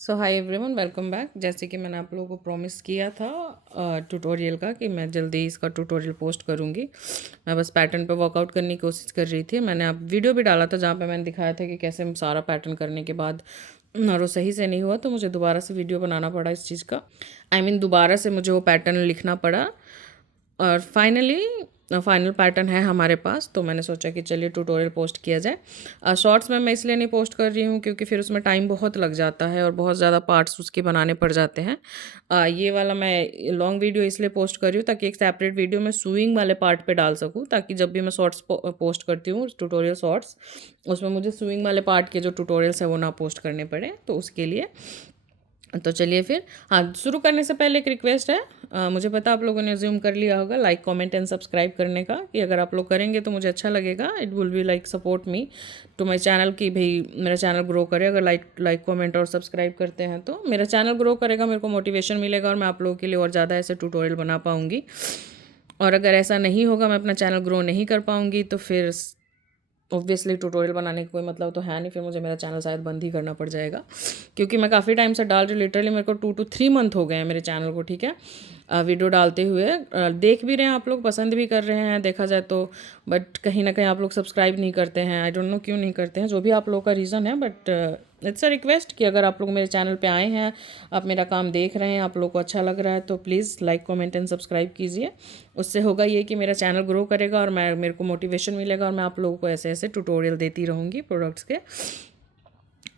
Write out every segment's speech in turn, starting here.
सो hi everyone, welcome back. जैसे कि मैंने आप लोगों को प्रॉमिस किया था ट्यूटोरियल का कि मैं जल्दी इसका ट्यूटोरियल पोस्ट करूँगी। मैं बस पैटर्न पे वर्कआउट करने की कोशिश कर रही थी। मैंने आप वीडियो भी डाला था जहाँ पे मैंने दिखाया था कि कैसे हम सारा पैटर्न करने के बाद और वो सही से नहीं हुआ, तो मुझे दोबारा से वीडियो बनाना पड़ा इस चीज़ का। दोबारा से मुझे वो पैटर्न लिखना पड़ा और फाइनल पैटर्न है हमारे पास। तो मैंने सोचा कि चलिए ट्यूटोरियल पोस्ट किया जाए। शॉर्ट्स में मैं इसलिए नहीं पोस्ट कर रही हूँ क्योंकि फिर उसमें टाइम बहुत लग जाता है और बहुत ज़्यादा पार्ट्स उसके बनाने पड़ जाते हैं। ये वाला मैं लॉन्ग वीडियो इसलिए पोस्ट कर रही हूँ ताकि एक सेपरेट वीडियो में सुइंग वाले पार्ट पे डाल सकूँ, ताकि जब भी मैं शॉर्ट्स पोस्ट करती हूँ ट्यूटोरियल शॉर्ट्स, उसमें मुझे सुइंग वाले पार्ट के जो ट्यूटोरियल्स है वो ना पोस्ट करने पड़े। तो उसके लिए तो चलिए फिर, हाँ, शुरू करने से पहले एक रिक्वेस्ट है। मुझे पता आप लोगों ने ज़ूम कर लिया होगा लाइक कमेंट एंड सब्सक्राइब करने का, कि अगर आप लोग करेंगे तो मुझे अच्छा लगेगा। It will be like support me to my channel, कि भाई मेरा चैनल ग्रो करे। अगर लाइक कमेंट और सब्सक्राइब करते हैं तो मेरा चैनल ग्रो करेगा, मेरे को मोटिवेशन मिलेगा और मैं आप लोगों के लिए और ज़्यादा ऐसे ट्यूटोरियल बना पाऊँगी। और अगर ऐसा नहीं होगा, मैं अपना चैनल ग्रो नहीं कर पाऊँगी, तो फिर ऑब्वियसली ट्यूटोरियल बनाने का कोई मतलब तो है नहीं। फिर मुझे मेरा चैनल शायद बंद ही करना पड़ जाएगा, क्योंकि मैं काफ़ी टाइम से डाल रही हूँ। लिटरली मेरे को 2 to 3 मंथ हो गए हैं मेरे चैनल को, ठीक है, वीडियो डालते हुए। देख भी रहे हैं आप लोग, पसंद भी कर रहे हैं देखा जाए तो, बट कहीं ना कहीं आप लोग सब्सक्राइब नहीं करते हैं। आई डोंट नो क्यों नहीं करते हैं, जो भी आप लोग का रीज़न है, बट इट्स अ रिक्वेस्ट कि अगर आप लोग मेरे चैनल पे आए हैं, आप मेरा काम देख रहे हैं, आप लोग को अच्छा लग रहा है, तो please like comment and subscribe कीजिए। उससे होगा ये कि मेरा चैनल ग्रो करेगा और मेरे को मोटिवेशन मिलेगा और मैं आप लोगों को ऐसे ऐसे ट्यूटोरियल देती रहूँगी प्रोडक्ट्स के।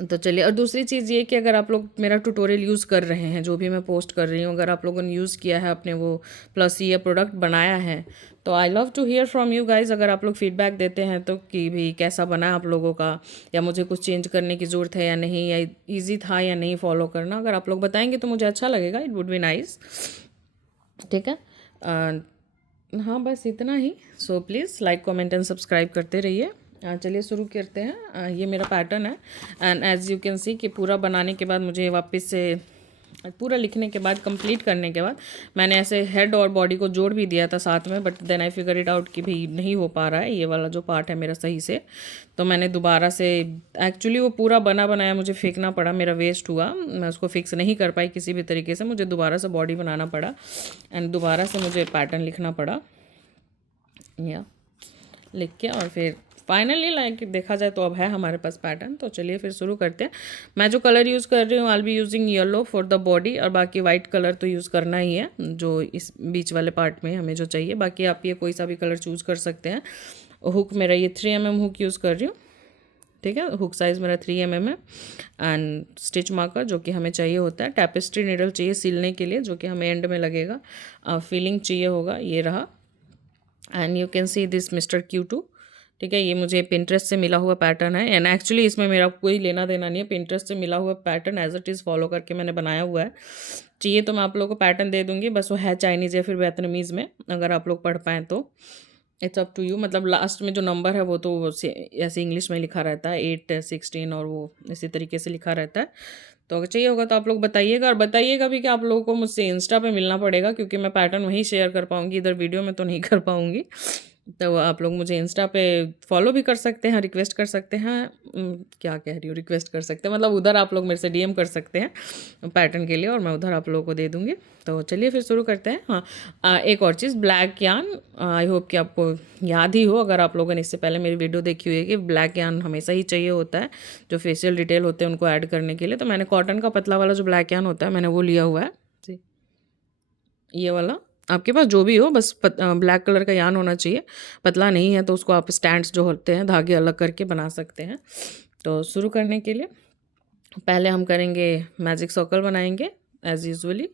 तो चलिए, और दूसरी चीज़ ये कि अगर आप लोग मेरा ट्यूटोरियल यूज़ कर रहे हैं, जो भी मैं पोस्ट कर रही हूँ, अगर आप लोगों ने यूज़ किया है, अपने वो प्लस ये प्रोडक्ट बनाया है, तो I love to hear from you guys. अगर आप लोग फीडबैक देते हैं तो कि भी कैसा बना आप लोगों का, या मुझे कुछ चेंज करने की ज़रूरत है या नहीं, या ईजी था या नहीं फॉलो करना, अगर आप लोग बताएंगे तो मुझे अच्छा लगेगा। इट वुड बी नाइस, ठीक है। हाँ, बस इतना ही। So please like comment and subscribe करते रहिए। चलिए शुरू करते हैं। ये मेरा पैटर्न है, and as you can see कि पूरा बनाने के बाद मुझे वापस से पूरा लिखने के बाद, कंप्लीट करने के बाद, मैंने ऐसे हेड और बॉडी को जोड़ भी दिया था साथ में, but then I figure it out कि भाई नहीं हो पा रहा है ये वाला जो पार्ट है मेरा सही से। तो मैंने दोबारा से, एक्चुअली वो पूरा बना बनाया मुझे फेंकना पड़ा, मेरा वेस्ट हुआ, मैं उसको फिक्स नहीं कर पाई किसी भी तरीके से, मुझे दोबारा से बॉडी बनाना पड़ा एंड दोबारा से मुझे पैटर्न लिखना पड़ा, या लिख के, और फिर फाइनली लाइक देखा जाए तो अब है हमारे पास पैटर्न। तो चलिए फिर शुरू करते हैं। मैं जो कलर यूज़ कर रही हूँ, I be using yellow for the body, और बाकी वाइट कलर तो यूज़ करना ही है जो इस बीच वाले पार्ट में हमें जो चाहिए। बाकी आप ये कोई सा भी कलर चूज़ कर सकते हैं। हुक मेरा ये 3 mm हुक यूज़ कर रही हूँ, ठीक है। हुक साइज़ मेरा 3 mm है। एंड स्टिच मार्कर जो कि हमें चाहिए होता है, टैपेस्ट्री नीडल चाहिए सिलने के लिए, जो कि हमें एंड में लगेगा। फीलिंग चाहिए होगा, ये रहा। And you can see this mister Q2, ठीक है। ये मुझे पिंटरेस्ट से मिला हुआ पैटर्न है, एंड एक्चुअली इसमें मेरा कोई लेना देना नहीं है। पिंटरेस्ट से मिला हुआ pattern as it is follow करके मैंने बनाया हुआ है। चाहिए तो मैं आप लोगों को पैटर्न दे दूँगी, बस वो है चाइनीज़ या फिर वियतनामीज़ में, अगर आप लोग पढ़ पाएँ तो। It's up to you. मतलब लास्ट में जो नंबर है वो तो ऐसे इंग्लिश में लिखा रहता है, 8 16, और वो इसी तरीके से लिखा रहता है। तो अगर चाहिए होगा तो आप लोग बताइएगा, और बताइएगा भी कि आप लोगों को मुझसे इंस्टा पे मिलना पड़ेगा, क्योंकि मैं पैटर्न वहीं शेयर कर पाऊँगी, इधर वीडियो में तो नहीं कर पाऊँगी। तो आप लोग मुझे इंस्टा पे फॉलो भी कर सकते हैं, रिक्वेस्ट कर सकते हैं। क्या कह रही हूँ, रिक्वेस्ट कर सकते हैं, मतलब उधर आप लोग मेरे से डीएम कर सकते हैं पैटर्न के लिए, और मैं उधर आप लोगों को दे दूँगी। तो चलिए फिर शुरू करते हैं। हाँ, एक और चीज़, ब्लैक यान, आई होप कि आपको याद ही हो, अगर आप लोगों ने इससे पहले मेरी वीडियो देखी हुई है, कि ब्लैक यान हमेशा ही चाहिए होता है जो फेशियल डिटेल होते हैं उनको ऐड करने के लिए। तो मैंने कॉटन का पतला वाला जो ब्लैक यान होता है, मैंने वो लिया हुआ है जी, ये वाला। आपके पास जो भी हो, बस ब्लैक कलर का यान होना चाहिए। पतला नहीं है तो उसको आप स्टैंड्स जो होते हैं धागे अलग करके बना सकते हैं। तो शुरू करने के लिए पहले हम करेंगे, मैजिक सर्कल बनाएंगे एज यूजुअली।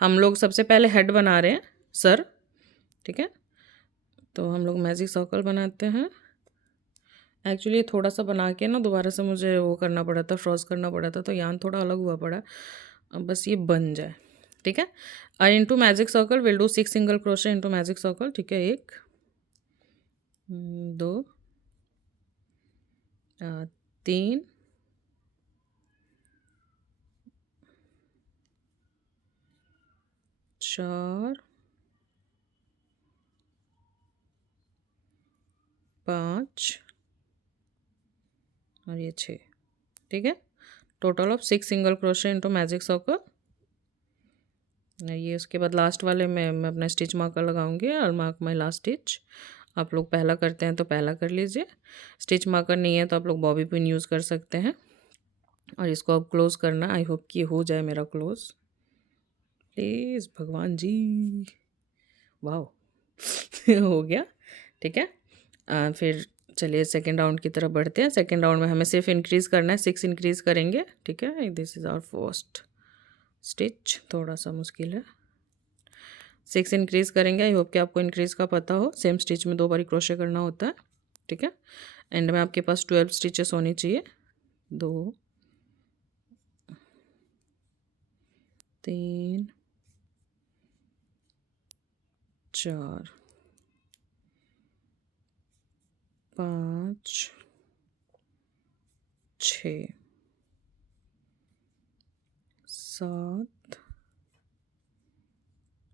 हम लोग सबसे पहले हेड बना रहे हैं, सर, ठीक है। तो हम लोग मैजिक सर्कल बनाते हैं। एक्चुअली थोड़ा सा बना के ना दोबारा से मुझे वो करना पड़ा था, फ्रॉज करना पड़ा था, तो यान थोड़ा अलग हुआ पड़ा। अब बस ये बन जाए, ठीक है। और into magic circle will do 6 single crochet into magic circle, ठीक है। 1 2 3 4 5 और ये 6, ठीक है। Total of 6 single crochet into magic circle. ये उसके बाद लास्ट वाले में मैं अपना स्टिच मार्कर लगाऊंगी और मार्क माई लास्ट स्टिच। आप लोग पहला करते हैं तो पहला कर लीजिए, स्टिच मार्कर नहीं है तो आप लोग बॉबी पिन यूज़ कर सकते हैं। और इसको अब क्लोज़ करना, आई होप कि हो जाए मेरा क्लोज़, प्लीज़ भगवान जी। वाह हो गया, ठीक है। फिर चलिए सेकेंड राउंड की तरफ बढ़ते हैं। सेकेंड राउंड में हमें सिर्फ इंक्रीज़ करना है, 6 इंक्रीज़ करेंगे, ठीक है। This is our first stitch, थोड़ा सा मुश्किल है। 6 इंक्रीज़ करेंगे, आई होप कि आपको इंक्रीज़ का पता हो। सेम स्टिच में 2 बारी क्रोशे करना होता है, ठीक है। एंड में आपके पास 12 स्टिचेस होनी चाहिए, 2 3 4 5 6 7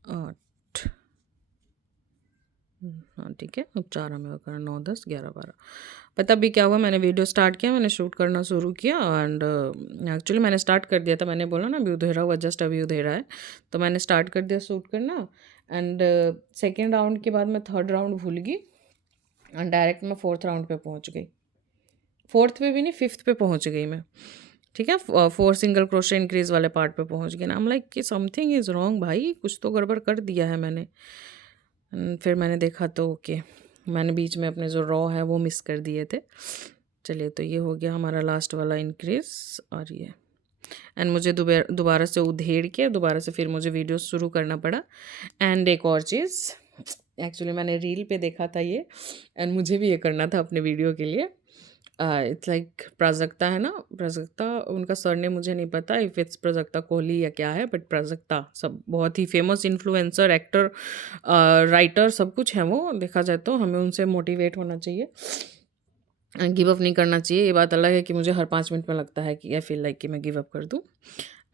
8, हाँ ठीक है। अब 4 हमें करना, 9 10 11 12। पता भी क्या हुआ, मैंने वीडियो स्टार्ट किया, मैंने शूट करना शुरू किया एंड एक्चुअली मैंने स्टार्ट कर दिया था। मैंने बोला ना अभी उधेरा हुआ, जस्ट अभी उधेरा है, तो मैंने स्टार्ट कर दिया शूट करना। एंड सेकेंड राउंड के बाद मैं थर्ड राउंड भूल गई एंड डायरेक्ट मैं फोर्थ राउंड पे पहुंच गई। फोर्थ पे भी नहीं, फिफ्थ पे पहुंच गई मैं, ठीक है। 4 सिंगल क्रोशे इंक्रीज वाले पार्ट पे पहुंच गई ना। आई एम लाइक कि समथिंग इज़ रॉन्ग भाई, कुछ तो गड़बड़ कर दिया है मैंने। फिर मैंने देखा तो ओके, मैंने बीच में अपने जो रॉ है वो मिस कर दिए थे। चलिए, तो ये हो गया हमारा लास्ट वाला इंक्रीज। और ये एंड मुझे दोबारा से उधेड़ के दोबारा से फिर मुझे वीडियो शुरू करना पड़ा। एंड एक और चीज़, एक्चुअली मैंने रील पे देखा था ये एंड मुझे भी ये करना था अपने वीडियो के लिए। इट्स लाइक प्राजक्ता है ना, प्राजक्ता उनका सरनेम मुझे नहीं पता, इफ इट्स प्राजक्ता कोहली या क्या है, बट प्राजक्ता सब बहुत ही फेमस इन्फ्लुएंसर, एक्टर, राइटर, सब कुछ है वो। देखा जाए तो हमें उनसे मोटिवेट होना चाहिए, गिव अप नहीं करना चाहिए। ये बात अलग है कि मुझे हर 5 मिनट में लगता है कि आई फील लाइक कि मैं गिव अप कर दूँ।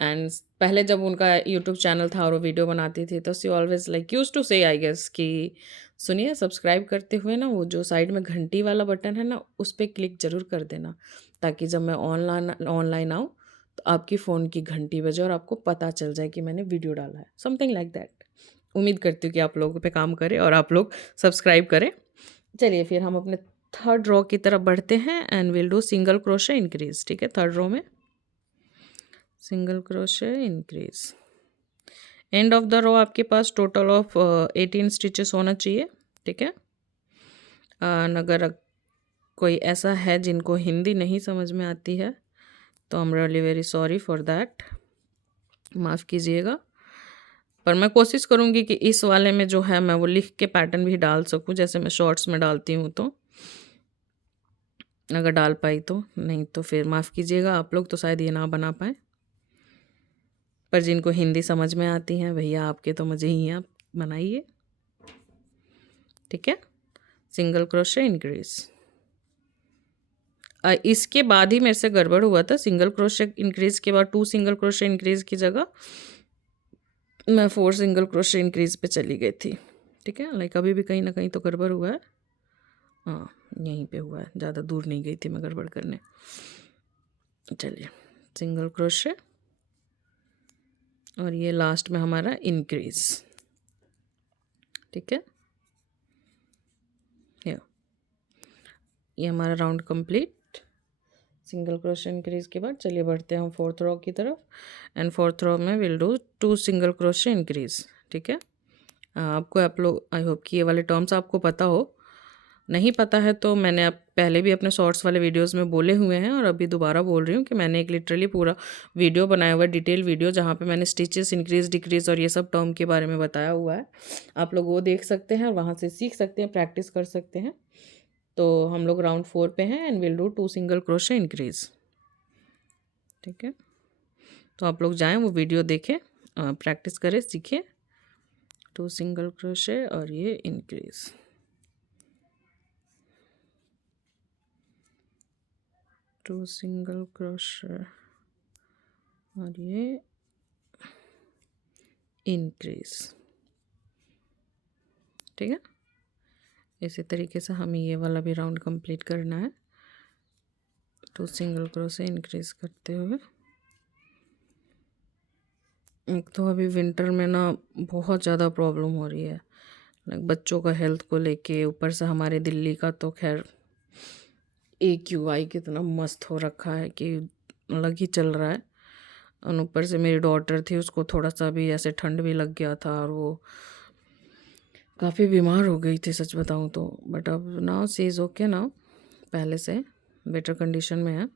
एंड पहले जब उनका यूट्यूब चैनल था और वो वीडियो बनाती थी तो सी ऑलवेज लाइक यूज टू से, आई गेस, कि सुनिए सब्सक्राइब करते हुए ना वो जो साइड में घंटी वाला बटन है ना उस पर क्लिक ज़रूर कर देना, ताकि जब मैं ऑनलाइन आऊँ तो आपकी फ़ोन की घंटी बजे और आपको पता चल जाए कि मैंने वीडियो डाला है, समथिंग लाइक दैट। उम्मीद करती हूँ कि आप लोगों पे काम करें और आप लोग सब्सक्राइब करें। चलिए फिर हम अपने थर्ड रो की तरफ बढ़ते हैं and will do single crochet increase, ठीक है। थर्ड रो में single crochet increase. End of the row आपके पास टोटल ऑफ 18 स्टिचेस होना चाहिए, ठीक है। अगर कोई ऐसा है जिनको हिंदी नहीं समझ में आती है तो I am really very sorry for that, माफ़ कीजिएगा। पर मैं कोशिश करूँगी कि इस वाले में जो है मैं वो लिख के पैटर्न भी डाल सकूँ, जैसे मैं शॉर्ट्स में डालती हूँ, तो अगर डाल पाई तो, नहीं तो फिर माफ़ कीजिएगा, आप लोग तो शायद ये ना बना पाए। पर जिनको हिंदी समझ में आती हैं भैया, आपके तो मज़े ही हैं, आप बनाइए, ठीक है। Single crochet increase. इसके बाद ही मेरे से गड़बड़ हुआ था। सिंगल क्रोशे इंक्रीज के बाद 2 सिंगल क्रोशे इंक्रीज की जगह मैं 4 सिंगल क्रोशे इंक्रीज पे चली गई थी, ठीक है। लाइक अभी भी कहीं ना कहीं तो गड़बड़ हुआ है, हाँ यहीं पे हुआ है, ज़्यादा दूर नहीं गई थी मैं गड़बड़ करने। चलिए, सिंगल क्रोशे और ये लास्ट में हमारा इंक्रीज, ठीक है। ये हमारा round complete single crochet increase के बाद। चलिए बढ़ते हैं हम फोर्थ रो की तरफ एंड फोर्थ रो में will do 2 single crochet increase, ठीक है। आपको, आप लोग, आई होप कि ये वाले टर्म्स आपको पता हो। नहीं पता है तो मैंने अब पहले भी अपने शॉर्ट्स वाले वीडियोस में बोले हुए हैं और अभी दोबारा बोल रही हूँ कि मैंने एक लिटरली पूरा वीडियो बनाया हुआ है, डिटेल वीडियो, जहाँ पे मैंने स्टिचेस इंक्रीज डिक्रीज और ये सब टर्म के बारे में बताया हुआ है। आप लोग वो देख सकते हैं और वहाँ से सीख सकते हैं, प्रैक्टिस कर सकते हैं। तो हम लोग राउंड 4 पे हैं and will do 2 single crochet increase, ठीक है। तो आप लोग जाएं, वो वीडियो देखें, प्रैक्टिस करें, सीखें। 2 सिंगल क्रोशे और ये इंक्रीज, 2 सिंगल क्रोशे और ये इंक्रीज, ठीक है। इसी तरीके से हमें ये वाला भी राउंड कंप्लीट करना है, 2 सिंगल क्रोशे इंक्रीज करते हुए। एक तो अभी विंटर में ना बहुत ज़्यादा प्रॉब्लम हो रही है, लाइक बच्चों का हेल्थ को लेके, ऊपर से हमारे दिल्ली का तो खैर AQI कितना मस्त हो रखा है कि अलग ही चल रहा है। और ऊपर से मेरी डॉटर थी, उसको थोड़ा सा भी ऐसे ठंड भी लग गया था और वो काफ़ी बीमार हो गई थी सच बताऊँ तो। बट अब now see is okay, now पहले से बेटर कंडीशन में है।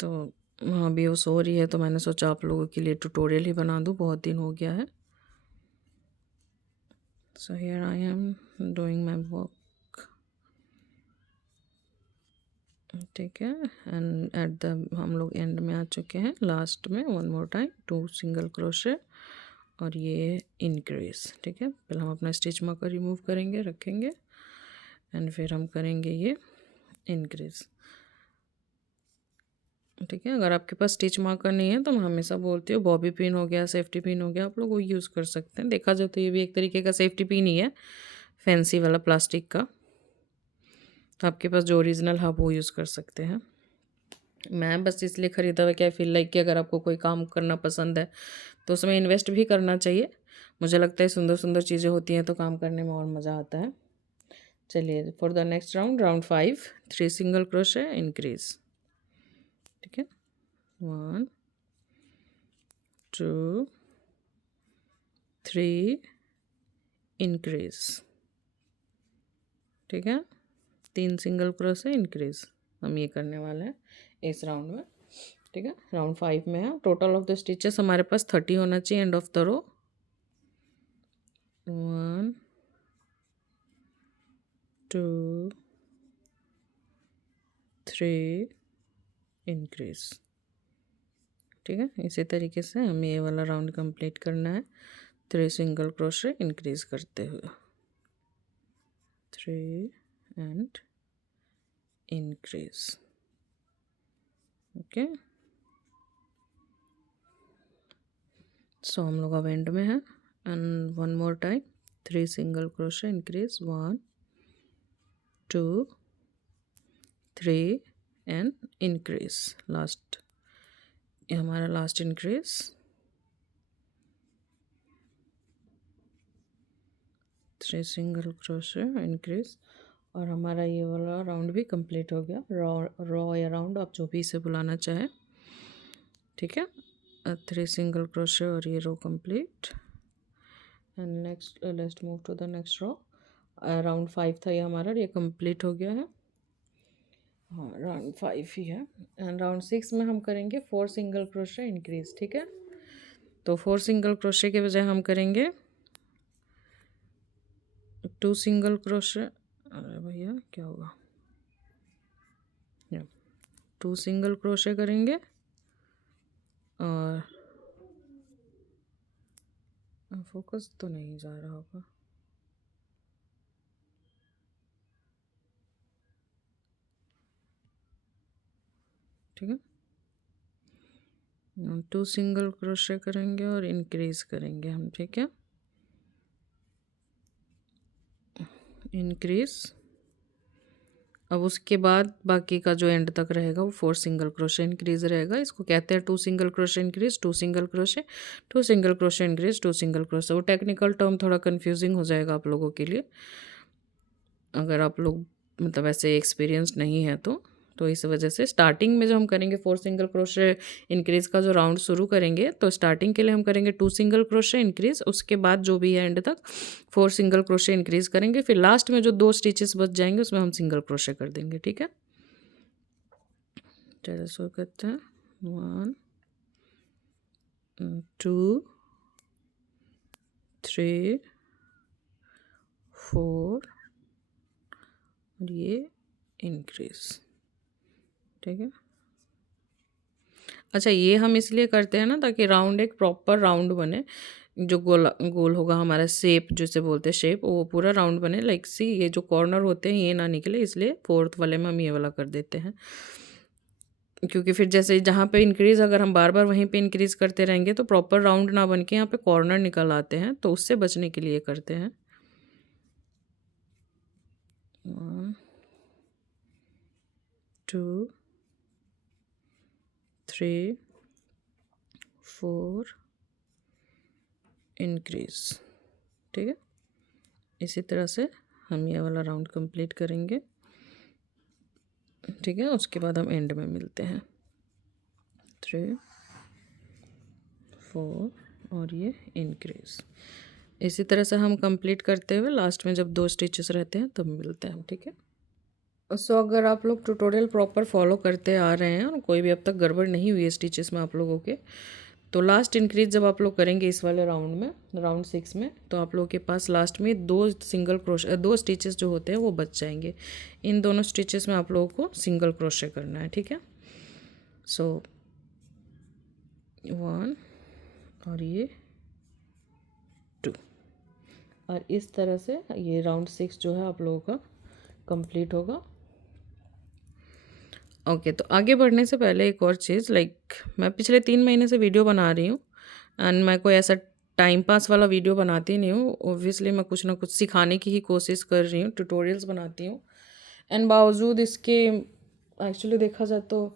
तो हाँ, अभी वो सो रही है तो मैंने सोचा आप लोगों के लिए ट्यूटोरियल ही बना दूँ, बहुत दिन हो गया है। So here I am doing my work, ठीक है। एंड एट द हम लोग एंड में आ चुके हैं, लास्ट में one more time 2 single crochet और ये इंक्रीज, ठीक है। पहले हम अपना स्टिच मार्कर रिमूव करेंगे, रखेंगे एंड फिर हम करेंगे ये इंक्रीज, ठीक है। अगर आपके पास स्टिच मार्कर नहीं है तो मैं हमेशा बोलती हूँ बॉबी पिन हो गया, सेफ्टी पिन हो गया, आप लोग वो यूज़ कर सकते हैं। देखा जाए तो ये भी एक तरीके का सेफ्टी पिन ही है, फैंसी वाला प्लास्टिक का। तो आपके पास जो ओरिजिनल है वो यूज़ कर सकते हैं। मैं बस इसलिए ख़रीदा हुआ, क्या फील लाइक कि अगर आपको कोई काम करना पसंद है तो उसमें इन्वेस्ट भी करना चाहिए। मुझे लगता है सुंदर सुंदर चीज़ें होती हैं तो काम करने में और मज़ा आता है। चलिए for the next round, round 5, 3 single crochet increase, ठीक है। 1 2 3 इंक्रीज, ठीक है। 3 सिंगल क्रोशे इंक्रीज हम ये करने वाले हैं इस राउंड में, ठीक है। राउंड 5 में है। टोटल ऑफ द स्टिचेस हमारे पास 30 होना चाहिए end of the row. 1 2 3 increase, ठीक है। इसी तरीके से हमें ये वाला राउंड कंप्लीट करना है 3 सिंगल क्रोशे इंक्रीज करते हुए, 3 एंड इंक्रीज, ओके। सो हम लोग अब एंड में है and one more time 3 single crochet increase, 1 2 3 and increase, last, ये हमारा last increase, 3 single crochet increase और हमारा ये वाला राउंड भी कंप्लीट हो गया। रॉ या राउंड आप जो भी इसे बुलाना चाहें, ठीक है। 3 सिंगल क्रोशे और ये row complete and next let's move to the next row. Round 5 था ये हमारा, ये कंप्लीट हो गया है। हाँ, राउंड 5 ही है। एंड राउंड 6 में हम करेंगे 4 सिंगल क्रोशे इंक्रीज, ठीक है। तो 4 सिंगल क्रोशे के बजाय हम करेंगे 2 सिंगल क्रोशे, अरे भैया क्या होगा, 2 सिंगल क्रोशे करेंगे और फोकस तो नहीं जा रहा होगा, ठीक है। 2 सिंगल क्रोशे करेंगे और इंक्रीज करेंगे हम, ठीक है। इंक्रीज, अब उसके बाद बाकी का जो एंड तक रहेगा वो 4 सिंगल क्रोशे इंक्रीज रहेगा। इसको कहते हैं 2 single crochet increase, 2 single crochet, 2 single crochet increase, 2 single crochet. वो टेक्निकल टर्म थोड़ा कंफ्यूजिंग हो जाएगा आप लोगों के लिए, अगर आप लोग मतलब ऐसे एक्सपीरियंस नहीं है तो इस वजह से स्टार्टिंग में जो हम करेंगे 4 सिंगल क्रोशे इंक्रीज का जो राउंड शुरू करेंगे तो स्टार्टिंग के लिए हम करेंगे 2 सिंगल क्रोशे इंक्रीज, उसके बाद जो भी है एंड तक 4 सिंगल क्रोशे इंक्रीज करेंगे, फिर लास्ट में जो 2 स्टिचेस बच जाएंगे उसमें हम सिंगल क्रोशे कर देंगे, ठीक है। चलिए शुरू करते हैं। 1 2 3 4 और ये इंक्रीज, ठीक है। अच्छा, ये हम इसलिए करते हैं ना ताकि राउंड एक प्रॉपर राउंड बने, जो गोल गोल होगा हमारा शेप जिसे बोलते हैं शेप, वो पूरा राउंड बने। लाइक सी ये जो कॉर्नर होते हैं ये ना निकले, इसलिए 4th वाले में हम ये वाला कर देते हैं। क्योंकि फिर जैसे जहाँ पे इंक्रीज अगर हम बार बार वहीं पे इंक्रीज करते रहेंगे तो प्रॉपर राउंड ना बन के यहाँ पे कॉर्नर निकल आते हैं, तो उससे बचने के लिए करते हैं। 1 2 3 4 इंक्रीज। ठीक है, इसी तरह से हम ये वाला राउंड कंप्लीट करेंगे। ठीक है, उसके बाद हम एंड में मिलते हैं। 3 4 और ये इंक्रीज। इसी तरह से हम कंप्लीट करते हुए लास्ट में जब 2 स्टिचेस रहते हैं तब मिलते हैं। ठीक है, सो अगर आप लोग ट्यूटोरियल प्रॉपर फॉलो करते आ रहे हैं और कोई भी अब तक गड़बड़ नहीं हुई है स्टिचेस में आप लोगों के, तो लास्ट इंक्रीज जब आप लोग करेंगे इस वाले राउंड में, राउंड 6 में, तो आप लोगों के पास लास्ट में 2 स्टिचेस जो होते हैं वो बच जाएंगे। इन दोनों स्टिचेस में आप लोगों को सिंगल क्रोशे करना है। ठीक है, सो 1 और ये 2, और इस तरह से ये राउंड 6 जो है आप लोगों का कंप्लीट होगा। ओके, तो आगे बढ़ने से पहले एक और चीज़, मैं पिछले 3 महीने से वीडियो बना रही हूँ एंड मैं कोई ऐसा टाइम पास वाला वीडियो बनाती नहीं हूँ। ऑब्वियसली मैं कुछ ना कुछ सिखाने की ही कोशिश कर रही हूँ, ट्यूटोरियल्स बनाती हूँ। एंड बावजूद इसके एक्चुअली देखा जाए तो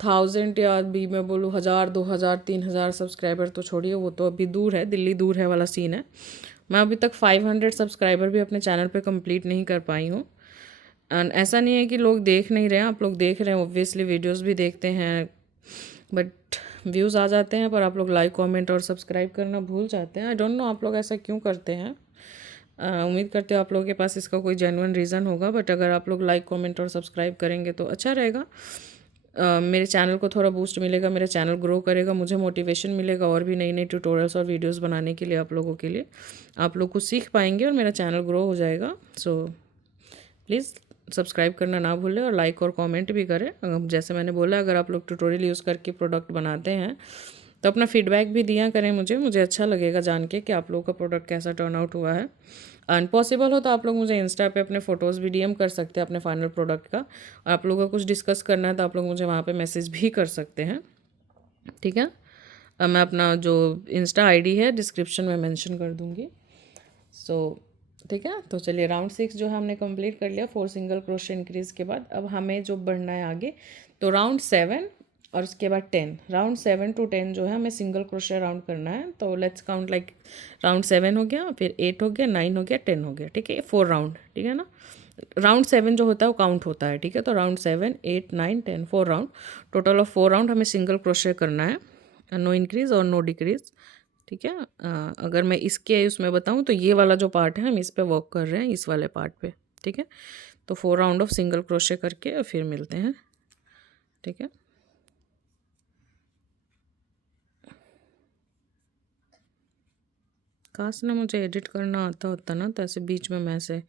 1000 या भी मैं बोलूँ 1000, 2000, 3000 सब्सक्राइबर तो छोड़िए, वो तो अभी दूर है, दिल्ली दूर है वाला सीन है। मैं अभी तक 500 सब्सक्राइबर भी अपने चैनल पे कंप्लीट नहीं कर पाई हूँ। एंड ऐसा नहीं है कि लोग देख नहीं रहे हैं, आप लोग देख रहे हैं, ऑब्वियसली वीडियोस भी देखते हैं, बट व्यूज़ आ जाते हैं पर आप लोग लाइक कमेंट और सब्सक्राइब करना भूल जाते हैं। आई डोंट नो आप लोग ऐसा क्यों करते हैं। उम्मीद करते हो आप लोगों के पास इसका कोई जेन्युइन रीज़न होगा, बट अगर आप लोग लाइक कमेंट और सब्सक्राइब करेंगे तो अच्छा रहेगा। मेरे चैनल को थोड़ा बूस्ट मिलेगा, मेरा चैनल ग्रो करेगा, मुझे मोटिवेशन मिलेगा और भी नई नई ट्यूटोरियल्स और वीडियोस बनाने के लिए। आप लोगों के लिए आप लोग कुछ सीख पाएंगे और मेरा चैनल ग्रो हो जाएगा। सो प्लीज़ सब्सक्राइब करना ना भूलें और लाइक और कमेंट भी करें। जैसे मैंने बोला, अगर आप लोग ट्यूटोरियल यूज़ करके प्रोडक्ट बनाते हैं तो अपना फीडबैक भी दिया करें मुझे अच्छा लगेगा जान के कि आप लोगों का प्रोडक्ट कैसा टर्न आउट हुआ है। एंड पॉसिबल हो तो आप लोग मुझे इंस्टा पे अपने फ़ोटोज़ भी डीएम कर सकते हैं अपने फाइनल प्रोडक्ट का। और आप लोगों को कुछ डिस्कस करना है तो आप लोग मुझे वहाँ पे मैसेज भी कर सकते हैं। ठीक है, मैं अपना जो इंस्टा आईडी है डिस्क्रिप्शन में मेंशन कर दूँगी। सो ठीक है, तो चलिए राउंड 6 जो है हमने कंप्लीट कर लिया 4 सिंगल क्रोशे इंक्रीज़ के बाद। अब हमें जो बढ़ना है आगे, तो राउंड 7 और उसके बाद 10, राउंड 7 to 10 जो है हमें सिंगल क्रोशे राउंड करना है। तो लेट्स काउंट, राउंड 7 हो गया, फिर 8 हो गया, 9 हो गया, 10 हो गया। ठीक है, 4 राउंड, ठीक है ना। राउंड 7 जो होता है वो काउंट होता है। ठीक है, तो round 7, 8, 9, 10, 4 round, total of 4 round हमें सिंगल क्रोशे करना है, नो इंक्रीज़ और नो डिक्रीज़। ठीक है, अगर मैं इसके उसमें बताऊं तो ये वाला जो पार्ट है हम इस पे वर्क कर रहे हैं, इस वाले पार्ट पे। ठीक है, तो 4 राउंड ऑफ सिंगल क्रोशे करके और फिर मिलते हैं। ठीक है, काश ना मुझे एडिट करना आता होता ना, तो ऐसे बीच में मैं से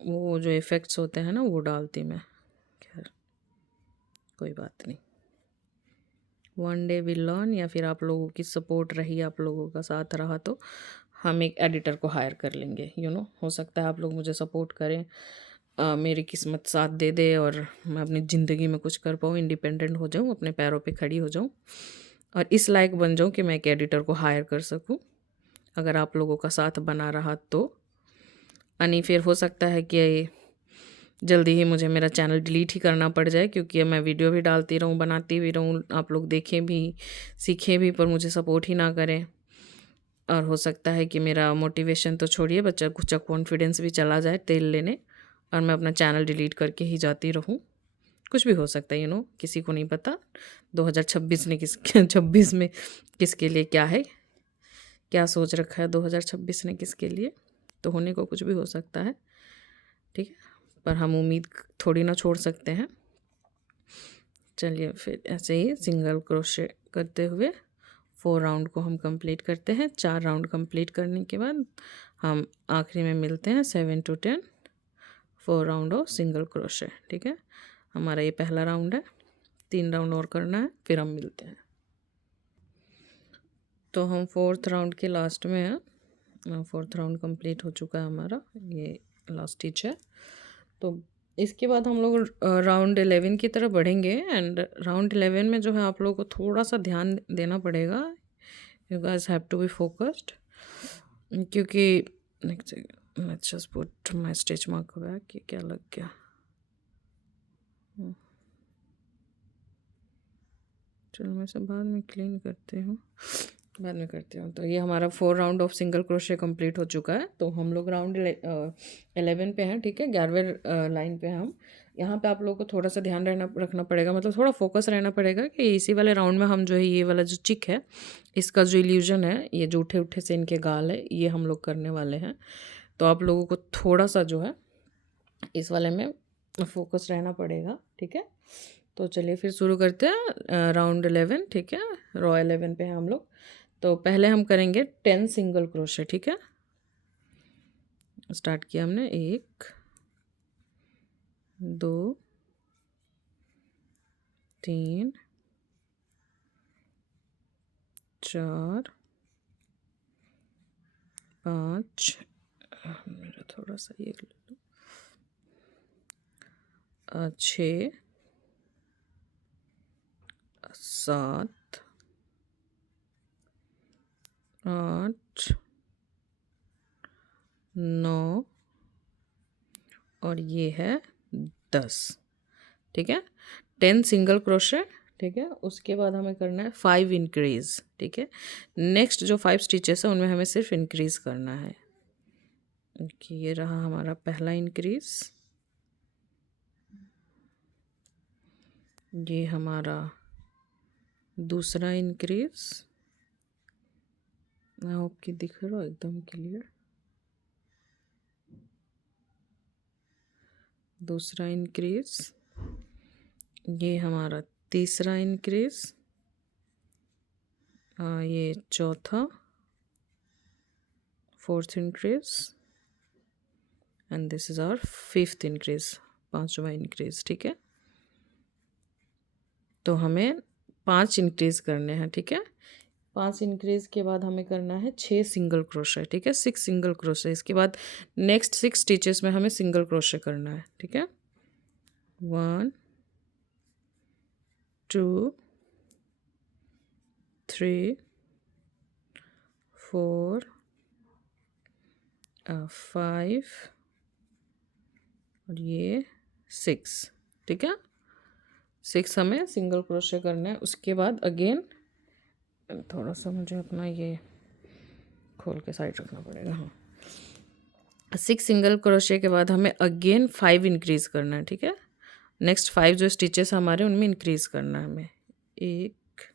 वो जो इफ़ेक्ट्स होते हैं ना वो डालती मैं। खैर कोई बात नहीं, वन डे विल लर्न। या फिर आप लोगों की सपोर्ट रही, आप लोगों का साथ रहा तो हम एक एडिटर को हायर कर लेंगे। हो सकता है आप लोग मुझे सपोर्ट करें, मेरी किस्मत साथ दे दे और मैं अपनी ज़िंदगी में कुछ कर पाऊँ, इंडिपेंडेंट हो जाऊँ, अपने पैरों पे खड़ी हो जाऊँ और इस लायक बन जाऊँ कि मैं एक एडिटर को हायर कर सकूँ, अगर आप लोगों का साथ बना रहा तो। यानी फिर हो सकता है कि जल्दी ही मुझे मेरा चैनल डिलीट ही करना पड़ जाए, क्योंकि मैं वीडियो भी डालती रहूँ, बनाती भी रहूँ, आप लोग देखें भी सीखें भी पर मुझे सपोर्ट ही ना करें। और हो सकता है कि मेरा मोटिवेशन तो छोड़िए, बच्चा कुछ कॉन्फिडेंस भी चला जाए तेल लेने और मैं अपना चैनल डिलीट करके ही जाती रहूँ। कुछ भी हो सकता है, किसी को नहीं पता 2026 ने किस 26 में किसके लिए क्या है, क्या सोच रखा है 2026 ने किसके लिए, तो होने को कुछ भी हो सकता है। ठीक है, पर हम उम्मीद थोड़ी ना छोड़ सकते हैं। चलिए फिर ऐसे ही सिंगल क्रोशे करते हुए 4 राउंड को हम कंप्लीट करते हैं। 4 राउंड कंप्लीट करने के बाद हम आखिरी में मिलते हैं 7 to 10, 4 round of single crochet. ठीक है, हमारा ये पहला राउंड है, 3 राउंड और करना है, फिर हम मिलते हैं। तो हम 4th राउंड के लास्ट में हैं, 4th राउंड कंप्लीट हो चुका है हमारा, ये लास्ट स्टिच है। तो इसके बाद हम लोग राउंड 11 की तरफ बढ़ेंगे। एंड राउंड 11 में जो है आप लोगों को थोड़ा सा ध्यान देना पड़ेगा, you guys have to be focused, क्योंकि let's just put my stitch mark back. ये क्या लग गया, चलो मैं सब बाद में क्लीन करती हूँ, बाद में करती हूँ। तो ये हमारा 4 round of single crochet complete हो चुका है। तो हम लोग राउंड 11 पे हैं, ठीक है, 11वें लाइन पे हैं हम। यहाँ पे आप लोगों को थोड़ा सा ध्यान रखना पड़ेगा, मतलब थोड़ा फोकस रहना पड़ेगा कि इसी वाले राउंड में हम जो है ये वाला जो चिक है, इसका जो इल्यूजन है, ये जो उठे उठे से इनके गाल है, ये हम लोग करने वाले हैं। तो आप लोगों को थोड़ा सा जो है इस वाले में फोकस रहना पड़ेगा, ठीक है। तो चलिए फिर शुरू करते हैं राउंड 11, ठीक है, रॉ 11 पे हैं हम लोग। तो पहले हम करेंगे 10 सिंगल क्रोशे, ठीक है। स्टार्ट किया हमने 1 2 3 4 5, मेरा थोड़ा सा ये 6 7 8 9 और ये है 10, ठीक है। 10 सिंगल क्रोशे, ठीक है। उसके बाद हमें करना है 5 इंक्रीज, ठीक है। नेक्स्ट जो 5 स्टिचेस है उनमें हमें सिर्फ इंक्रीज करना है। ये रहा हमारा पहला इंक्रीज, ये हमारा दूसरा इंक्रीज, आई होप कि दिख रहा है एकदम क्लियर। दूसरा इंक्रीज, ये हमारा तीसरा इंक्रीज, ये चौथा, 4th increase, and this is our 5th increase, 5वां इंक्रीज, ठीक है। तो हमें 5 इंक्रीज करने हैं, ठीक है। 5 इंक्रीज के बाद हमें करना है 6 सिंगल क्रोशे, ठीक है, 6 सिंगल क्रोशे। इसके बाद नेक्स्ट 6 स्टिचेस में हमें सिंगल क्रोशे करना है, ठीक है। 1 2 3 4 5 और ये 6, ठीक है। 6 हमें सिंगल क्रोशे करना है। उसके बाद अगेन थोड़ा सा मुझे अपना ये खोल के साइड रखना पड़ेगा, हाँ। 6 सिंगल क्रोशे के बाद हमें अगेन 5 इंक्रीज करना है, ठीक है। नेक्स्ट 5 जो स्टिचेस हमारे उनमें इंक्रीज करना है हमें। 1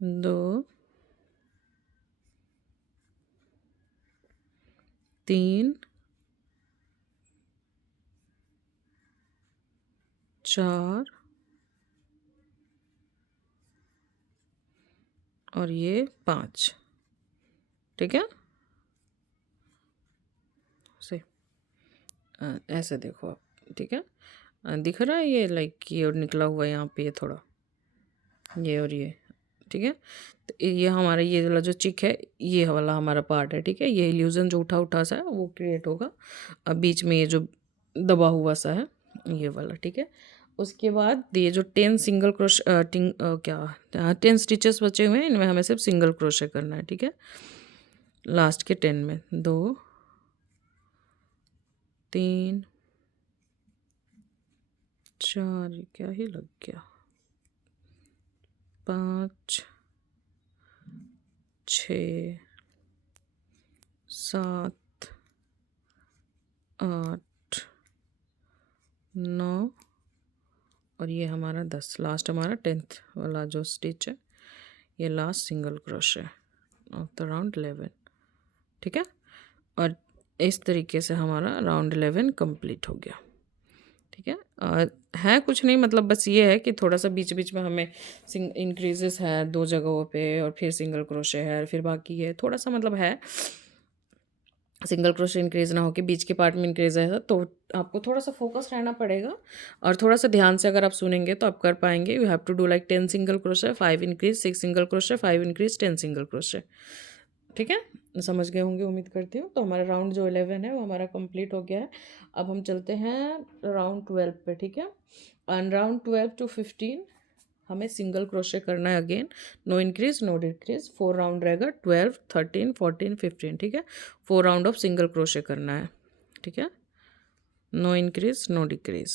2 3 4 और ये 5, ठीक है। से ऐसे देखो आप, ठीक है। दिख रहा है ये लाइक ये और निकला हुआ है यहाँ पे, ये थोड़ा ये और ये, ठीक है। तो ये हमारा ये वाला जो चिक है, ये वाला हमारा पार्ट है, ठीक है। ये इल्यूजन जो उठा उठा सा है वो क्रिएट होगा। अब बीच में ये जो दबा हुआ सा है ये वाला, ठीक है। उसके बाद ये जो 10 सिंगल क्रोश क्या 10 स्टिचेस बचे हुए हैं, इनमें हमें सिर्फ सिंगल क्रोशे करना है, ठीक है। लास्ट के 10 में 2 3 4, ये क्या ही लग गया, 5 6 7 8 9 और ये हमारा 10, लास्ट हमारा 10th वाला जो स्टिच है, ये last single crochet of the round 11, ठीक है। और इस तरीके से हमारा राउंड 11 कंप्लीट हो गया, ठीक है। है कुछ नहीं, मतलब बस ये है कि थोड़ा सा बीच बीच में हमें इंक्रीजेस है 2 जगहों पे, और फिर सिंगल क्रोशे है, फिर बाकी है थोड़ा सा, मतलब है सिंगल क्रोशे इंक्रीज ना हो के बीच के पार्ट में इंक्रीज है। तो आपको थोड़ा सा फोकस रहना पड़ेगा और थोड़ा सा ध्यान से अगर आप सुनेंगे तो आप कर पाएंगे। You have to do like 10 single crochet, 5 increase, 6 single crochet, 5 increase, 10 single crochet, ठीक है। समझ गए होंगे उम्मीद करती हूँ। तो हमारा राउंड जो 11 है वो हमारा कंप्लीट हो गया है। अब हम चलते हैं राउंड 12 पे, ठीक है। एंड राउंड 12 to 15 हमें सिंगल क्रोशे करना है again, no increase no decrease. 4 round रहेगा, 12 13 14 15, ठीक है। 4 राउंड ऑफ सिंगल क्रोशे करना है, ठीक है। No increase no decrease.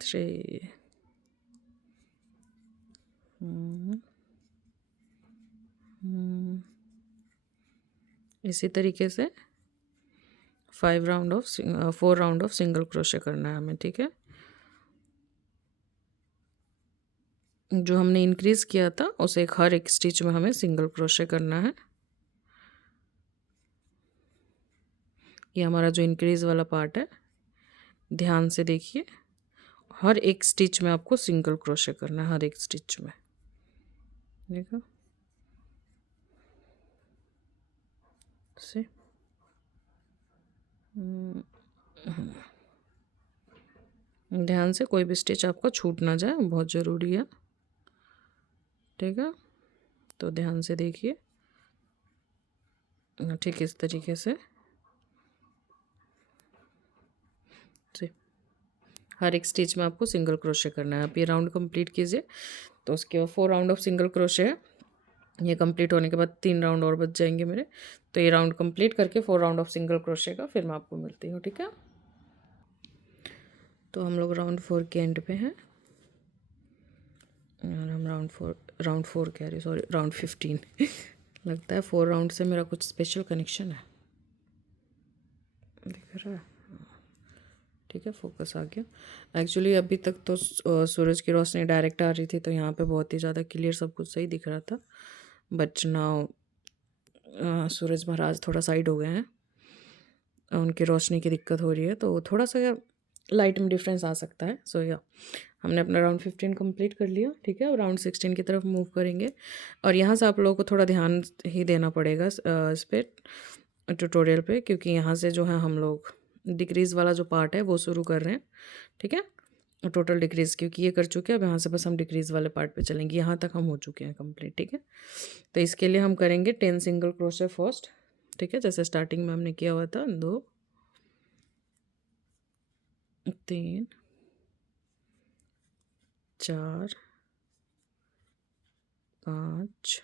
3 इसी तरीके से 4 राउंड ऑफ सिंगल क्रोशे करना है हमें, ठीक है। जो हमने इंक्रीज किया था उसे हर एक स्टिच में हमें सिंगल क्रोशे करना है। ये हमारा जो इंक्रीज वाला पार्ट है, ध्यान से देखिए, हर एक स्टिच में आपको सिंगल क्रोशे करना है, हर एक स्टिच में, देखो से। ध्यान से, कोई भी स्टिच आपका छूट ना जाए, बहुत ज़रूरी है, ठीक है। तो ध्यान से देखिए, ठीक इस तरीके से हर एक स्टिच में आपको सिंगल क्रोशे करना है। आप ये राउंड कंप्लीट कीजिए, तो उसके बाद 4 राउंड ऑफ सिंगल क्रोशे है। ये कंप्लीट होने के बाद 3 राउंड और बच जाएंगे मेरे। तो ये राउंड कंप्लीट करके 4 राउंड ऑफ सिंगल क्रोशे का फिर मैं आपको मिलती हूँ, ठीक है। तो हम लोग राउंड 4 के एंड पे हैं, और हम राउंड फोर कह रही, सॉरी, राउंड 15 लगता है 4 राउंड से मेरा कुछ स्पेशल कनेक्शन है, दिख रहा है, ठीक है, फोकस आ गया। एक्चुअली अभी तक तो सूरज की रोशनी डायरेक्ट आ रही थी, तो यहाँ पे बहुत ही ज़्यादा क्लियर सब कुछ सही दिख रहा था। बट नाउ सूरज महाराज थोड़ा साइड हो गए हैं, उनकी रोशनी की दिक्कत हो रही है, तो थोड़ा सा लाइट में डिफरेंस आ सकता है। सो या हमने अपना राउंड 15 कंप्लीट कर लिया, ठीक है। अब राउंड 16 की तरफ मूव करेंगे, और यहाँ से आप लोगों को थोड़ा ध्यान ही देना पड़ेगा इस पर ट्यूटोरियल पे, क्योंकि यहाँ से जो है हम लोग डिक्रीज़ वाला जो पार्ट है वो शुरू कर रहे हैं, ठीक है। टोटल डिक्रीज़ क्योंकि ये कर चुके हैं, अब यहाँ से बस हम डिक्रीज़ वाले पार्ट पे चलेंगे। यहाँ तक हम हो चुके हैं कंप्लीट, ठीक है। तो इसके लिए हम करेंगे 10 सिंगल क्रोशे फर्स्ट, ठीक है, जैसे स्टार्टिंग में हमने किया हुआ था। 2 3 4 5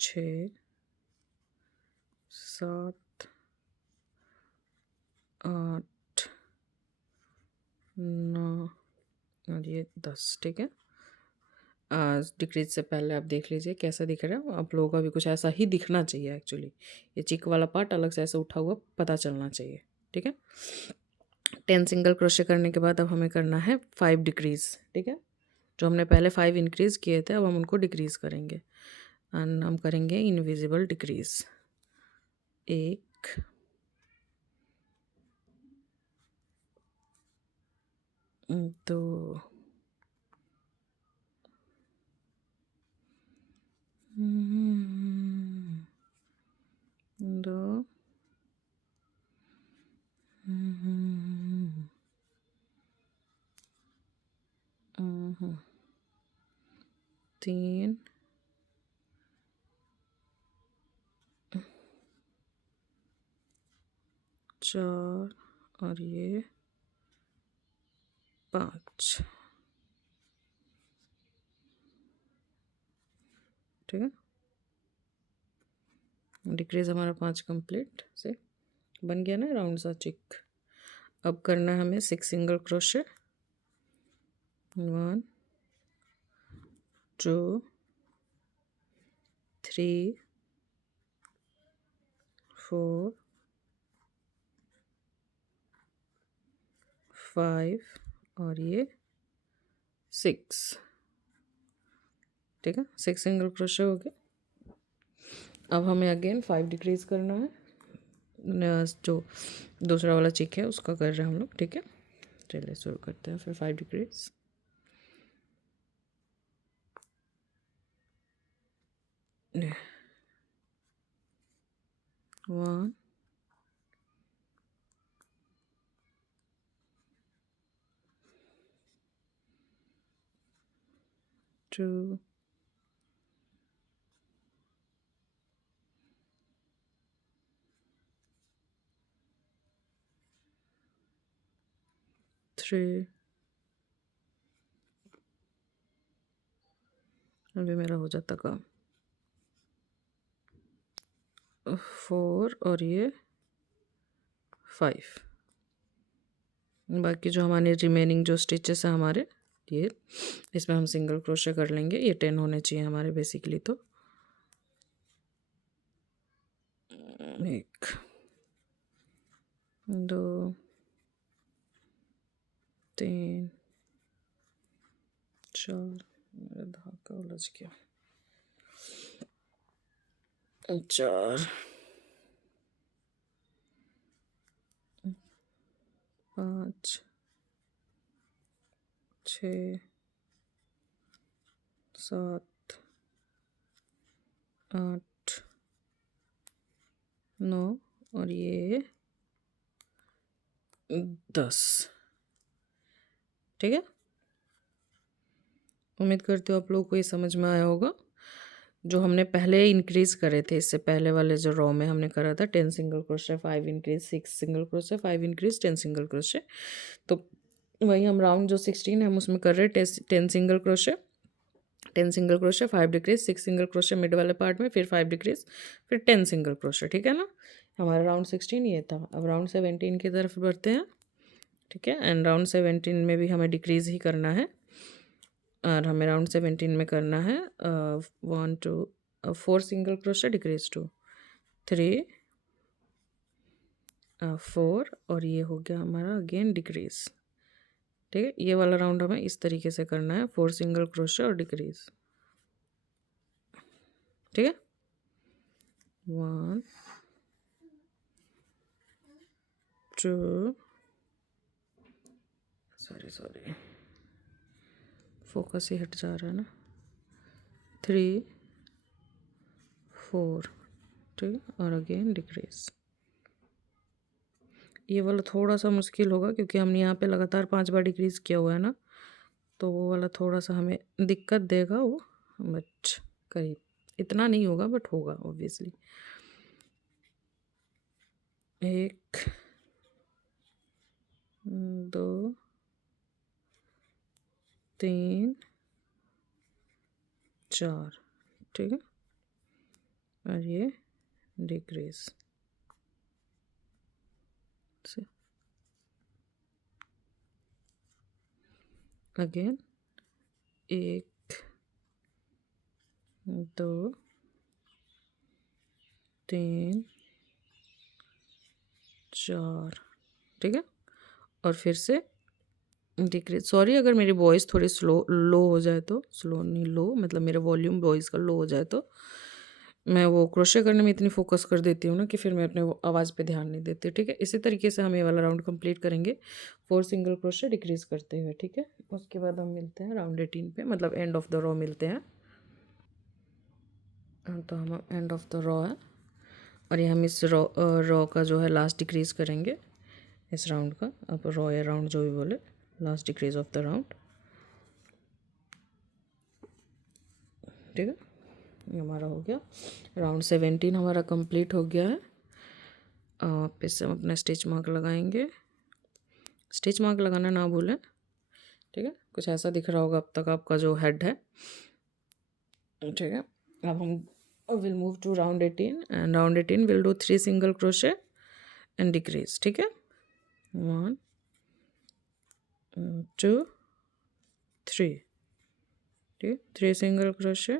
6 7 8 9 और ये 10, ठीक है। डिक्रीज से पहले आप देख लीजिए कैसा दिख रहा है, आप लोगों का भी कुछ ऐसा ही दिखना चाहिए। एक्चुअली ये चिक वाला पार्ट अलग से ऐसा उठा हुआ पता चलना चाहिए, ठीक है। 10 सिंगल क्रोशे करने के बाद अब हमें करना है 5 डिक्रीज, ठीक है। जो हमने पहले 5 इंक्रीज किए थे, अब हम उनको डिक्रीज करेंगे, एंड हम करेंगे इनविजिबल डिक्रीज। 1 2 2 3 4 और ये 5, ठीक है। डिक्रीज हमारा 5 कंप्लीट से बन गया ना राउंड सा चिक। अब करना है हमें 6 सिंगल क्रोशे। 1 2 3 4 5 और ये 6, ठीक है। 6 सिंगल क्रोशे हो गए। अब हमें अगेन 5 डिक्रीज करना है, जो दूसरा वाला चिक है उसका कर रहे हैं हम लोग, ठीक है। चलिए शुरू करते हैं फिर 5 डिक्रीज। 1 2 3, अभी मेरा हो जाता काम, 4 और ये 5, बाकी जो हमारे रिमेनिंग जो स्टिचेस हैं हमारे, ये इसमें हम सिंगल क्रोशे कर लेंगे। ये 10 होने चाहिए हमारे बेसिकली। तो 1 2 3 4, मेरा धागा उलझ गया, 4 5 6 7 8 9 और ये 10। ठीक है, उम्मीद करती हूँ आप लोगों को ये समझ में आया होगा। जो हमने पहले इंक्रीज करे थे, इससे पहले वाले जो रॉ में हमने करा था 10 single crochet 5 increase 6 single crochet 5 increase 10 single crochet, तो वही हम राउंड जो 16 है हम उसमें कर रहे हैं 10 single crochet 10 single crochet 5 decrease 6 single crochet mid वाले पार्ट में, फिर 5 डिक्रीज, फिर 10 सिंगल क्रोशे। ठीक है ना, हमारा राउंड 16 ये था। अब राउंड 17 की तरफ बढ़ते हैं। ठीक है, एंड राउंड 17 में भी हमें डिक्रीज ही करना है, और हमें राउंड 17 में करना है 1 2 4 सिंगल क्रोशे डिक्रीज 2 3 4, और ये हो गया हमारा अगेन डिक्रीज। ठीक है, ये वाला राउंड हमें इस तरीके से करना है, 4 सिंगल क्रोशे और डिक्रीज। ठीक है, 1 2 सॉरी फोकस ही हट जा रहा है ना, 3 4। ठीक है, और अगेन डिक्रीज। ये वाला थोड़ा सा मुश्किल होगा क्योंकि हमने यहाँ पे लगातार 5 बार डिक्रीज किया हुआ है ना, तो वो वाला थोड़ा सा हमें दिक्कत देगा वो, बट करीब इतना नहीं होगा, बट होगा ऑब्वियसली। 1 2 3 4। ठीक है, और ये डिक्रीज से अगेन 1 2 3 4। ठीक है, और फिर से डिक्रीज। सॉरी अगर मेरी वॉइस थोड़ी लो हो जाए, तो स्लो नहीं, लो मतलब मेरा वॉल्यूम वॉइस का लो हो जाए, तो मैं वो क्रोशे करने में इतनी फोकस कर देती हूँ ना कि फिर मैं अपने आवाज़ पे ध्यान नहीं देती। ठीक है, इसी तरीके से हम ये वाला राउंड कंप्लीट करेंगे 4 सिंगल क्रोशे डिक्रीज करते हुए। ठीक है, उसके बाद हम मिलते हैं राउंड 18 पे, मतलब एंड ऑफ द रॉ मिलते हैं। तो हम एंड ऑफ द रॉ है, और ये हम इस रॉ का जो है लास्ट डिक्रीज करेंगे इस राउंड का। अब रॉ या राउंड जो भी बोले, last decrease of the round. ठीक है, ये हमारा हो गया राउंड 17 हमारा कंप्लीट हो गया है। फिर से हम अपना स्टिच मार्क लगाएंगे, स्टिच मार्क लगाना ना भूलें। ठीक है, कुछ ऐसा दिख रहा होगा अब तक आपका जो हेड है। ठीक है, अब हम will move to round 18, and round 18 will do 3 single crochet and decrease. ठीक है, 1 2 3। ठीक है, 3 सिंगल क्रोशे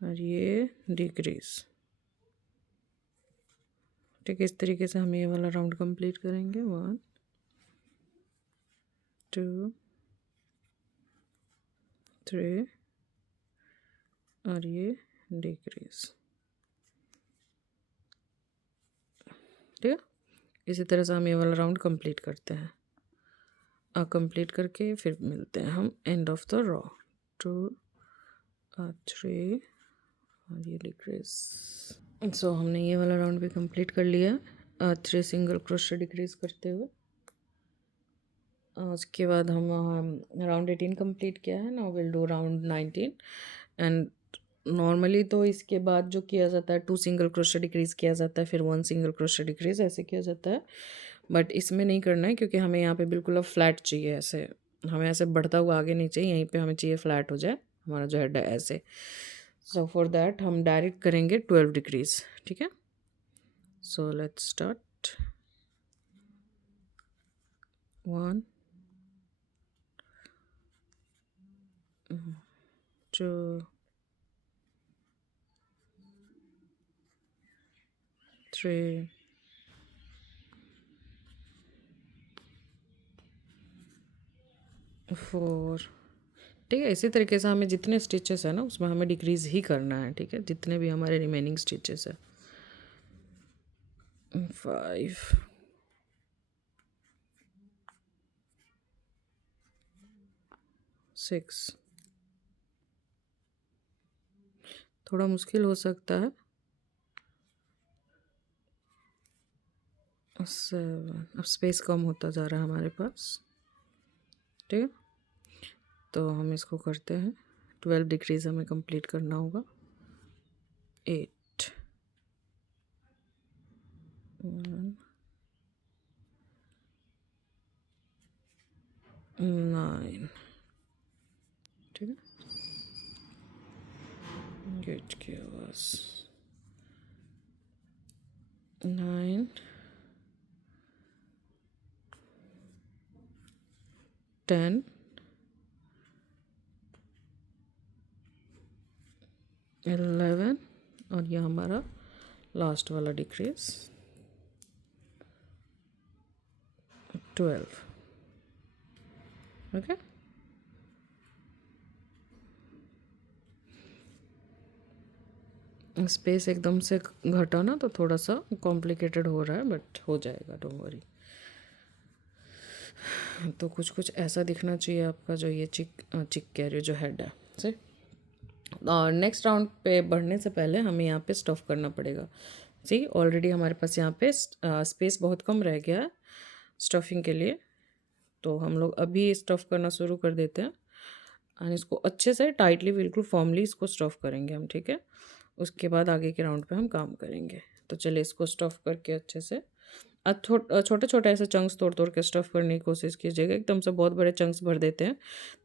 और ये डिक्रीज। ठीक है, इस तरीके से हम ये वाला राउंड कंप्लीट करेंगे। 1 2 3 और ये डिक्रीज। ठीक है, इसी तरह से हम ये वाला राउंड कंप्लीट करते हैं। कंप्लीट करके फिर मिलते हैं हम एंड ऑफ द रॉ। 2 3 और ये डिक्रीज। सो हमने ये वाला राउंड भी कंप्लीट कर लिया, 3 सिंगल क्रोशे डिक्रीज करते हुए। उसके बाद हम राउंड 18 कंप्लीट किया है। Now will do round 19, and normally तो इसके बाद जो किया जाता है 2 सिंगल क्रोशे डिक्रीज किया जाता है, फिर 1 सिंगल क्रोशे डिक्रीज, ऐसे किया जाता है। बट इसमें नहीं करना है क्योंकि हमें यहाँ पे बिल्कुल अब फ्लैट चाहिए, ऐसे हमें ऐसे बढ़ता हुआ आगे नहीं चाहिए, यहीं पे हमें चाहिए फ्लैट हो जाए हमारा जो हेड है ऐसे। सो फॉर दैट हम डायरेक्ट करेंगे 12 डिक्रीज। ठीक है, सो लेट्स स्टार्ट। 1 2 3 4। ठीक है, इसी तरीके से हमें जितने स्टिचेस है ना उसमें हमें डिक्रीज़ ही करना है। ठीक है, जितने भी हमारे रिमेनिंग स्टिचेस है। 5 6 थोड़ा मुश्किल हो सकता है। 7 अब स्पेस कम होता जा रहा है हमारे पास। ठीक है, तो हम इसको करते हैं। 12 डिक्रीज हमें कंप्लीट करना होगा। 8 1 9। ठीक है, गेट की आवाज 9 10 11 और ये हमारा लास्ट वाला डिक्रीज 12। ओके, स्पेस एकदम से घटा ना तो थोड़ा सा कॉम्प्लिकेटेड हो रहा है, बट हो जाएगा, डोंट वरी। तो कुछ कुछ ऐसा दिखना चाहिए आपका जो ये चिक कह रही हो जो हेड है से। और नेक्स्ट राउंड पे बढ़ने से पहले हमें यहाँ पे स्टफ़ करना पड़ेगा। सी ऑलरेडी हमारे पास यहाँ पे स्पेस बहुत कम रह गया है स्टफिंग के लिए, तो हम लोग अभी स्टफ़ करना शुरू कर देते हैं। और इसको अच्छे से टाइटली बिल्कुल फॉर्मली इसको स्टफ़ करेंगे हम। ठीक है, उसके बाद आगे के राउंड पे हम काम करेंगे। तो चलिए इसको स्टफ़ करके अच्छे से छोटे छोटे ऐसे चंक्स तोड़ तोड़ के स्टफ़ करने की कोशिश कीजिएगा। एकदम से बहुत बड़े चंक्स भर देते हैं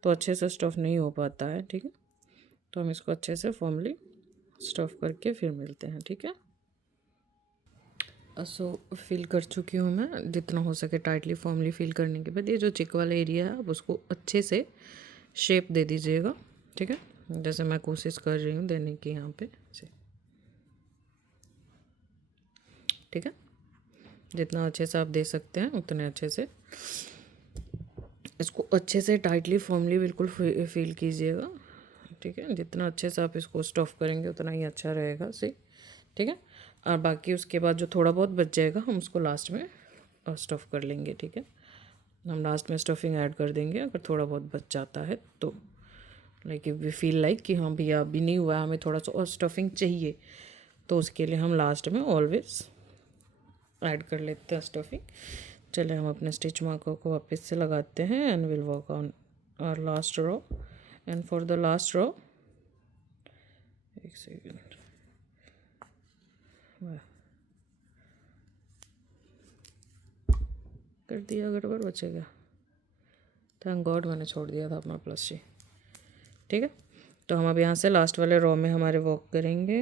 तो अच्छे से स्टफ़ नहीं हो पाता है। ठीक है, तो हम इसको अच्छे से फॉर्मली स्टफ़ करके फिर मिलते हैं। ठीक है, सो फिल कर चुकी हूँ मैं, जितना हो सके टाइटली फॉर्मली फिल करने के बाद ये जो चिक वाला एरिया है आप उसको अच्छे से शेप दे दीजिएगा। ठीक है, जैसे मैं कोशिश कर रही हूँ देने की यहाँ पे से। ठीक है, जितना अच्छे से आप दे सकते हैं उतने अच्छे से इसको अच्छे से टाइटली फॉर्मली बिल्कुल फील कीजिएगा। ठीक है, जितना अच्छे से आप इसको स्टफ़ करेंगे उतना ही अच्छा रहेगा सी। ठीक है, और बाकी उसके बाद जो थोड़ा बहुत बच जाएगा हम उसको लास्ट में स्टफ़ कर लेंगे। ठीक है, हम लास्ट में स्टफिंग ऐड कर देंगे अगर थोड़ा बहुत बच जाता है तो। लाइक वी फील लाइक कि हाँ भैया अभी नहीं हुआ, हमें थोड़ा सा और स्टफिंग चाहिए, तो उसके लिए हम लास्ट में ऑलवेज ऐड कर लेते हैं स्टफिंग। चलिए हम अपने स्टिच मार्कर को वापस से लगाते हैं and will work on our last row. And for the last row, एक सेकेंड, कर दिया, गड़बड़ बचेगा। थैंक गॉड मैंने छोड़ दिया था अपना प्लस सी। ठीक है, तो हम अब यहाँ से लास्ट वाले रो में हमारे वर्क करेंगे।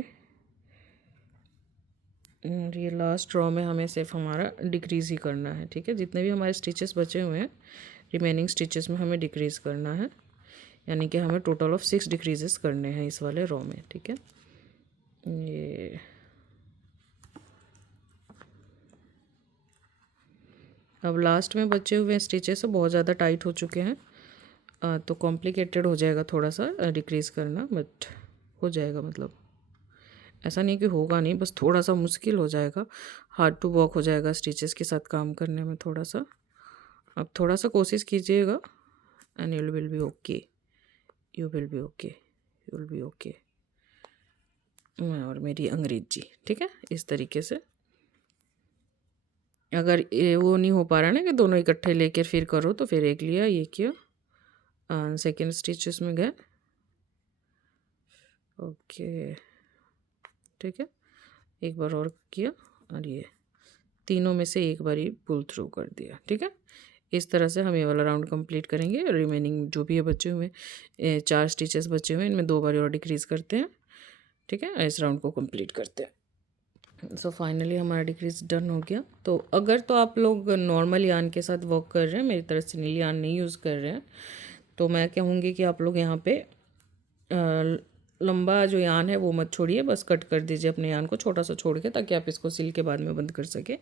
और ये लास्ट रो में हमें सिर्फ हमारा डिक्रीज़ ही करना है। ठीक है, जितने भी हमारे स्टिचेस बचे हुए हैं रिमेनिंग स्टिचेस में हमें डिक्रीज़ करना है, यानी कि हमें टोटल ऑफ 6 डिक्रीजेस करने हैं इस वाले रो में। ठीक है, ये अब लास्ट में बचे हुए स्टिचेस बहुत ज़्यादा टाइट हो चुके हैं, तो कॉम्प्लिकेटेड हो जाएगा थोड़ा सा डिक्रीज़ करना, बट हो जाएगा। मतलब ऐसा नहीं कि होगा नहीं, बस थोड़ा सा मुश्किल हो जाएगा, हार्ड टू वर्क हो जाएगा स्टिचेस के साथ काम करने में थोड़ा सा। अब थोड़ा सा कोशिश कीजिएगा and you will be okay, you will be okay, you will be okay. मैं और मेरी अंग्रेजी। ठीक है, इस तरीके से अगर ये वो नहीं हो पा रहा ना कि दोनों इकट्ठे लेकर फिर करो, तो फिर एक लिया, ये किया, सेकेंड स्टिचेस में गए। ओके, ठीक है, एक बार और किया और ये तीनों में से एक बार ही पुल थ्रू कर दिया। ठीक है, इस तरह से हम ये वाला राउंड कंप्लीट करेंगे। रिमेनिंग जो भी है बचे हुए 4 स्टिचेस बचे हुए हैं, इनमें 2 बार और डिक्रीज़ करते हैं। ठीक है, इस राउंड को कंप्लीट करते हैं। सो फाइनली हमारा डिक्रीज डन हो गया। तो अगर तो आप लोग नॉर्मल यान के साथ वर्क कर रहे हैं, मेरी तरह से नील यान नहीं यूज़ कर रहे हैं, तो मैं कहूँगी कि आप लोग यहाँ पे लंबा जो यान है वो मत छोड़िए, बस कट कर दीजिए अपने यान को छोटा सा छोड़ के, ताकि आप इसको सिल के बाद में बंद कर सके।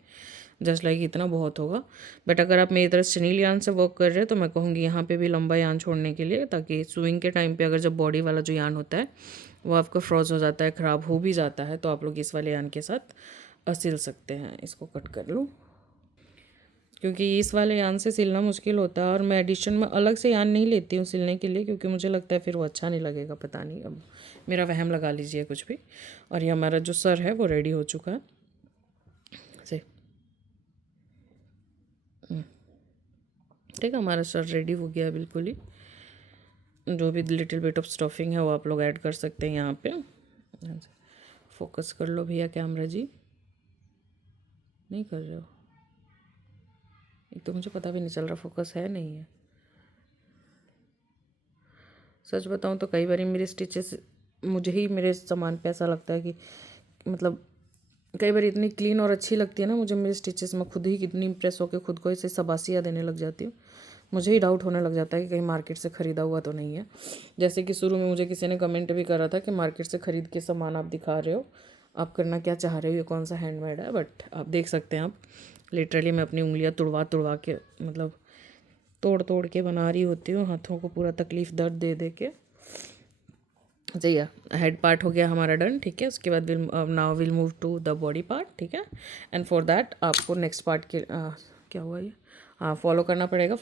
जस्ट लाइक इतना बहुत होगा। बट अगर आप मेरी तरह से नील यान से वर्क कर रहे हैं तो मैं कहूँगी यहाँ पे भी लंबा यान छोड़ने के लिए, ताकि स्विंग के टाइम पे अगर जब बॉडी वाला जो यान होता है वो आपका फ्रॉज हो जाता है, ख़राब हो भी जाता है, तो आप लोग इस वाले यान के साथ सिल सकते हैं। इसको कट कर लूँ क्योंकि इस वाले यान से सिलना मुश्किल होता है, और मैं एडिशन में अलग से यान नहीं लेती हूँ सिलने के लिए, क्योंकि मुझे लगता है फिर वो अच्छा नहीं लगेगा। पता नहीं, अब मेरा वहम लगा लीजिए कुछ भी। और ये हमारा जो सर है वो रेडी हो चुका है से। ठीक है, हमारा सर रेडी हो गया है बिल्कुल ही। जो भी लिटिल बिट ऑफ स्टफिंग है वो आप लोग ऐड कर सकते हैं यहाँ पे। फोकस कर लो भैया कैमरा जी, नहीं कर रहे हो? एक तो मुझे पता भी नहीं चल रहा फोकस है नहीं है। सच बताऊँ तो कई बार मेरे स्टिचेस मुझे ही मेरे सामान पे ऐसा लगता है कि मतलब कई बार इतनी क्लीन और अच्छी लगती है ना मुझे मेरे स्टिचेस, में खुद ही कितनी इम्प्रेस होकर खुद को इसे शबासियाँ देने लग जाती हूँ। मुझे ही डाउट होने लग जाता है कि कहीं मार्केट से ख़रीदा हुआ तो नहीं है। जैसे कि शुरू में मुझे किसी ने कमेंट भी करा था कि मार्केट से ख़रीद के सामान आप दिखा रहे हो, आप करना क्या चाह रहे हो, ये कौन सा हैंडमेड है। बट आप देख सकते हैं, आप लिटरली मैं अपनी उंगलियां तुड़वा तुड़वा के, मतलब तोड़ तोड़ के बना रही होती हूँ, हाथों को पूरा तकलीफ़ दर्द दे दे के। जी, हेड पार्ट हो गया हमारा डन। ठीक है, उसके बाद now will move to the body part. ठीक है, एंड फॉर दैट आपको नेक्स्ट पार्ट के क्या हुआ ये, हाँ, फॉलो करना पड़ेगा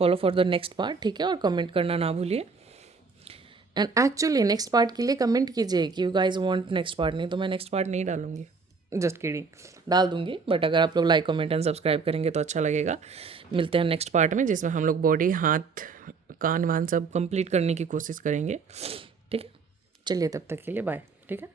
follow for the next part. ठीक है, और कमेंट करना ना भूलिए। एंड एक्चुअली नेक्स्ट पार्ट के लिए कमेंट कीजिए कि you guys want next part, नहीं तो मैं नेक्स्ट पार्ट नहीं डालूंगी, जस्ट किडिंग, डाल दूंगी। बट अगर आप लोग लाइक कमेंट एंड सब्सक्राइब करेंगे तो अच्छा लगेगा। मिलते हैं नेक्स्ट पार्ट में, जिसमें हम लोग बॉडी, हाथ, कान वान सब कंप्लीट करने की कोशिश करेंगे। ठीक है, चलिए तब तक के लिए बाय। ठीक है,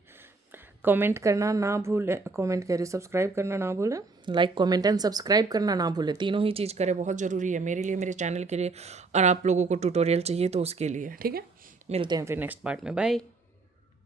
कमेंट करना ना भूलें, कमेंट करिए, सब्सक्राइब करना ना भूलें, लाइक कमेंट एंड सब्सक्राइब करना ना भूलें, तीनों ही चीज़ करें, बहुत ज़रूरी है मेरे लिए, मेरे चैनल के लिए, और आप लोगों को ट्यूटोरियल चाहिए तो उसके लिए। ठीक है, मिलते हैं फिर नेक्स्ट पार्ट में, बाय।